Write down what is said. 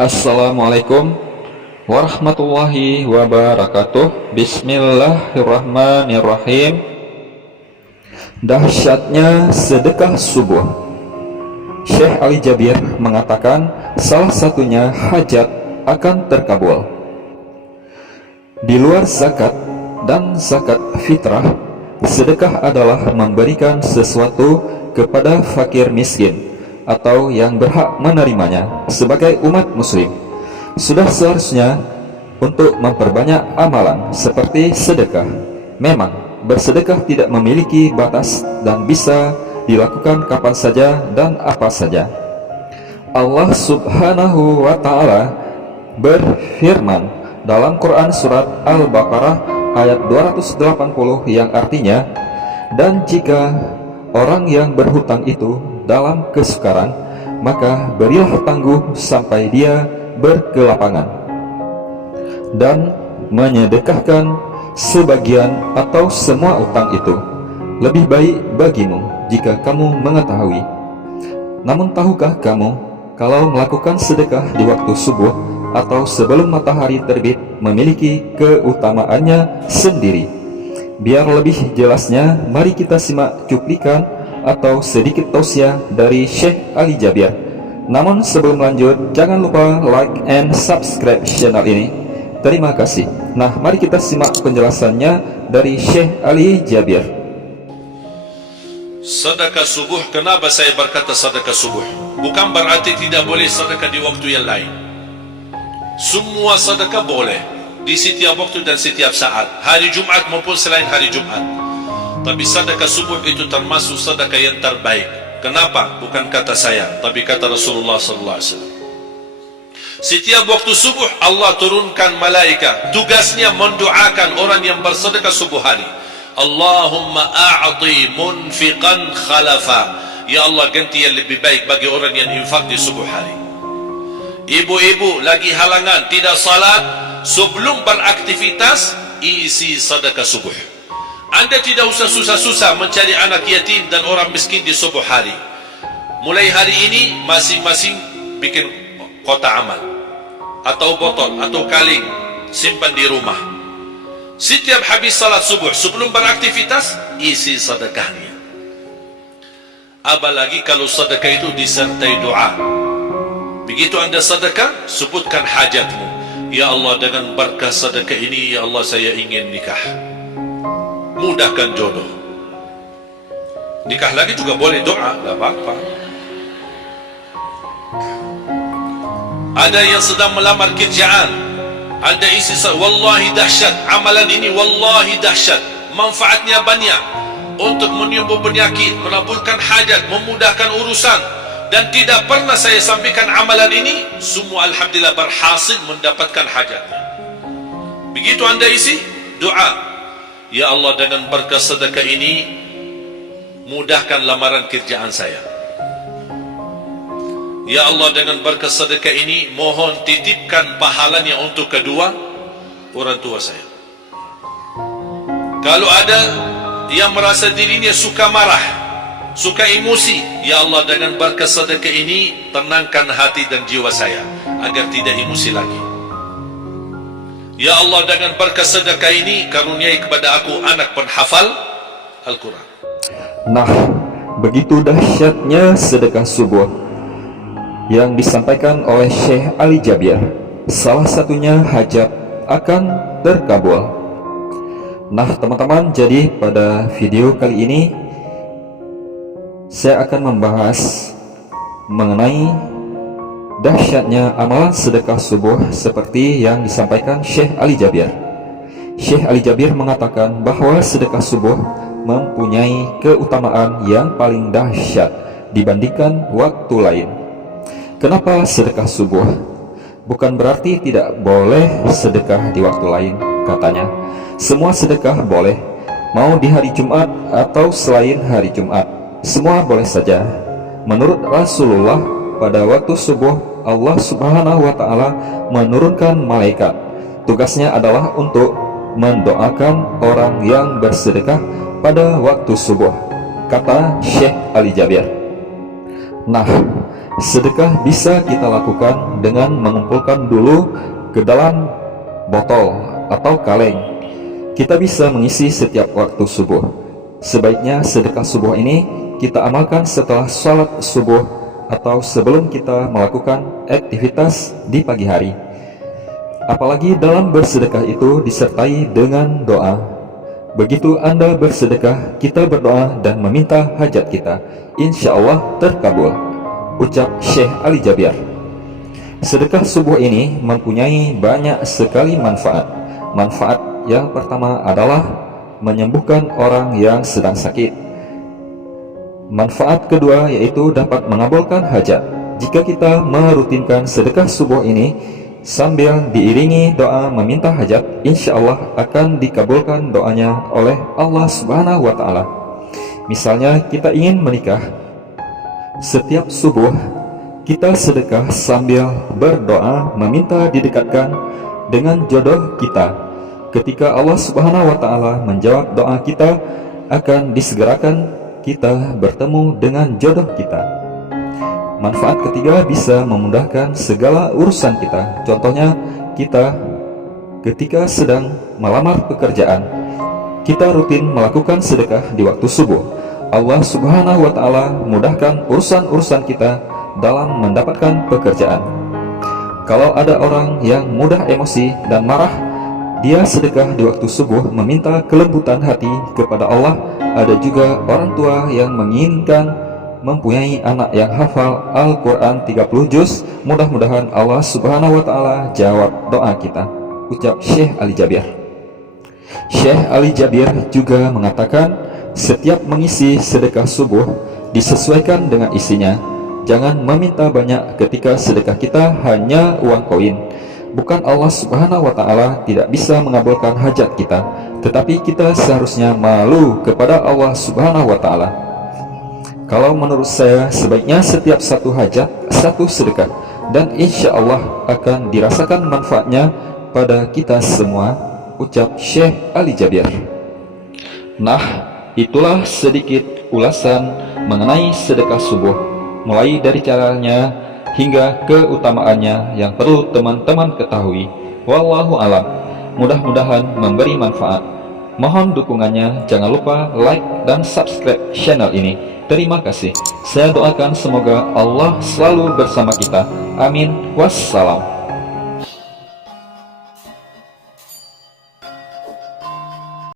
Assalamualaikum warahmatullahi wabarakatuh. Bismillahirrahmanirrahim. Dahsyatnya sedekah subuh. Syekh Ali Jabir mengatakan salah satunya hajat akan terkabul. Di luar zakat dan zakat fitrah, sedekah adalah memberikan sesuatu kepada fakir miskin atau yang berhak menerimanya sebagai umat muslim. Sudah seharusnya untuk memperbanyak amalan seperti sedekah. Memang bersedekah tidak memiliki batas dan bisa dilakukan kapan saja dan apa saja. Allah Subhanahu wa ta'ala berfirman dalam Quran surat Al-Baqarah ayat 280 yang artinya, dan jika orang yang berhutang itu dalam kesukaran, maka berilah tangguh sampai dia berkelapangan, dan menyedekahkan sebagian atau semua utang itu lebih baik bagimu jika kamu mengetahui. Namun tahukah kamu kalau melakukan sedekah di waktu subuh atau sebelum matahari terbit memiliki keutamaannya sendiri? Biar lebih jelasnya, mari kita simak cuplikan atau sedikit tausiah dari Syekh Ali Jabir. Namun sebelum lanjut, jangan lupa like and subscribe channel ini. Terima kasih. Nah, mari kita simak penjelasannya dari Syekh Ali Jabir. Sedekah subuh, kenapa saya berkata sedekah subuh? Bukan berarti tidak boleh sedekah di waktu yang lain. Semua sedekah boleh di setiap waktu dan setiap saat, hari Jumat maupun selain hari Jumat. Tapi sedekah subuh itu termasuk sedekah yang terbaik. Kenapa? Bukan kata saya, tapi kata Rasulullah SAW. Setiap waktu subuh Allah turunkan malaikat, tugasnya mendoakan orang yang bersedekah subuh hari. Allahumma a'ti munfiqan khalafa. Ya Allah, ganti yang lebih baik bagi orang yang infak di subuh hari. Ibu-ibu lagi halangan tidak salat, sebelum beraktivitas isi sedekah subuh. Anda tidak usah susah-susah mencari anak yatim dan orang miskin di subuh hari. Mulai hari ini masing-masing bikin kotak amal atau botol atau kaleng, simpan di rumah. Setiap habis salat subuh sebelum beraktivitas isi sedekahnya. Apalagi kalau sedekah itu disertai doa. Begitu Anda sedekah, sebutkan hajatmu. Ya Allah, dengan berkah sedekah ini, ya Allah, saya ingin nikah. Mudahkan jodoh. Nikah lagi juga boleh doa, tidak apa-apa. Ada yang sedang melamar kerjaan, Anda isi, wallahi dahsyat amalan ini, wallahi dahsyat, manfaatnya banyak untuk menyembuh penyakit, menabulkan hajat, memudahkan urusan. Dan tidak pernah saya sampaikan amalan ini, semua alhamdulillah berhasil mendapatkan hajatnya. Begitu Anda isi, doa, ya Allah, dengan berkah sedekah ini mudahkan lamaran kerjaan saya. Ya Allah, dengan berkah sedekah ini mohon titipkan pahalanya untuk kedua orang tua saya. Kalau ada yang merasa dirinya suka marah, suka emosi, ya Allah, dengan berkah sedekah ini tenangkan hati dan jiwa saya agar tidak emosi lagi. Ya Allah, dengan berkah sedekah ini karuniai kepada aku anak penghafal Al-Quran. Nah, begitu dahsyatnya sedekah subuh yang disampaikan oleh Syekh Ali Jabir. Salah satunya hajat akan terkabul. Nah teman-teman, jadi pada video kali ini saya akan membahas mengenai dahsyatnya amalan sedekah subuh seperti yang disampaikan Syekh Ali Jabir. Syekh Ali Jabir mengatakan bahwa sedekah subuh mempunyai keutamaan yang paling dahsyat dibandingkan waktu lain. Kenapa sedekah subuh? Bukan berarti tidak boleh sedekah di waktu lain, katanya. Semua sedekah boleh, mau di hari Jumat atau selain hari Jumat, semua boleh saja. Menurut Rasulullah, pada waktu subuh Allah Subhanahu wa ta'ala menurunkan malaikat. Tugasnya adalah untuk mendoakan orang yang bersedekah pada waktu subuh, kata Syekh Ali Jabir. Nah, Sedekah bisa kita lakukan dengan mengumpulkan dulu ke dalam botol atau kaleng. Kita bisa mengisi setiap waktu subuh. Sebaiknya sedekah subuh ini kita amalkan setelah salat subuh atau sebelum kita melakukan aktivitas di pagi hari. Apalagi dalam bersedekah itu disertai dengan doa. Begitu Anda bersedekah, kita berdoa dan meminta hajat kita, insya Allah terkabul. Ucap Syekh Ali Jabir. Sedekah subuh ini mempunyai banyak sekali manfaat. Manfaat yang pertama adalah menyembuhkan orang yang sedang sakit. Manfaat kedua yaitu dapat mengabulkan hajat. Jika kita merutinkan sedekah subuh ini sambil diiringi doa meminta hajat, insya Allah akan dikabulkan doanya oleh Allah Subhanahu wa Ta'ala. Misalnya kita ingin menikah, setiap subuh kita sedekah sambil berdoa meminta didekatkan dengan jodoh kita. Ketika Allah Subhanahu wa Ta'ala menjawab doa kita, akan disegerakan kita bertemu dengan jodoh kita. Manfaat ketiga bisa memudahkan segala urusan kita. Contohnya, kita ketika sedang melamar pekerjaan, kita rutin melakukan sedekah di waktu subuh. Allah Subhanahu wa Ta'ala mudahkan urusan-urusan kita dalam mendapatkan pekerjaan. Kalau ada orang yang mudah emosi dan marah, dia sedekah di waktu subuh meminta kelembutan hati kepada Allah. Ada juga orang tua yang menginginkan mempunyai anak yang hafal Al-Quran 30 juz. Mudah-mudahan Allah Subhanahu wa Ta'ala jawab doa kita. Ucap Syekh Ali Jabir. Syekh Ali Jabir juga mengatakan, setiap mengisi sedekah subuh disesuaikan dengan isinya. Jangan meminta banyak ketika sedekah kita hanya uang koin. Bukan Allah Subhanahu wa Ta'ala tidak bisa mengabulkan hajat kita, tetapi kita seharusnya malu kepada Allah Subhanahu wa Ta'ala. Kalau menurut saya, sebaiknya setiap satu hajat satu sedekah, dan insya Allah akan dirasakan manfaatnya pada kita semua. Ucap Syekh Ali Jabir. Nah, itulah sedikit ulasan mengenai sedekah subuh, mulai dari caranya hingga keutamaannya yang perlu teman-teman ketahui. Wallahu alam. Mudah-mudahan memberi manfaat. Mohon dukungannya, jangan lupa like dan subscribe channel ini. Terima kasih. Saya doakan semoga Allah selalu bersama kita. Amin. Wassalam.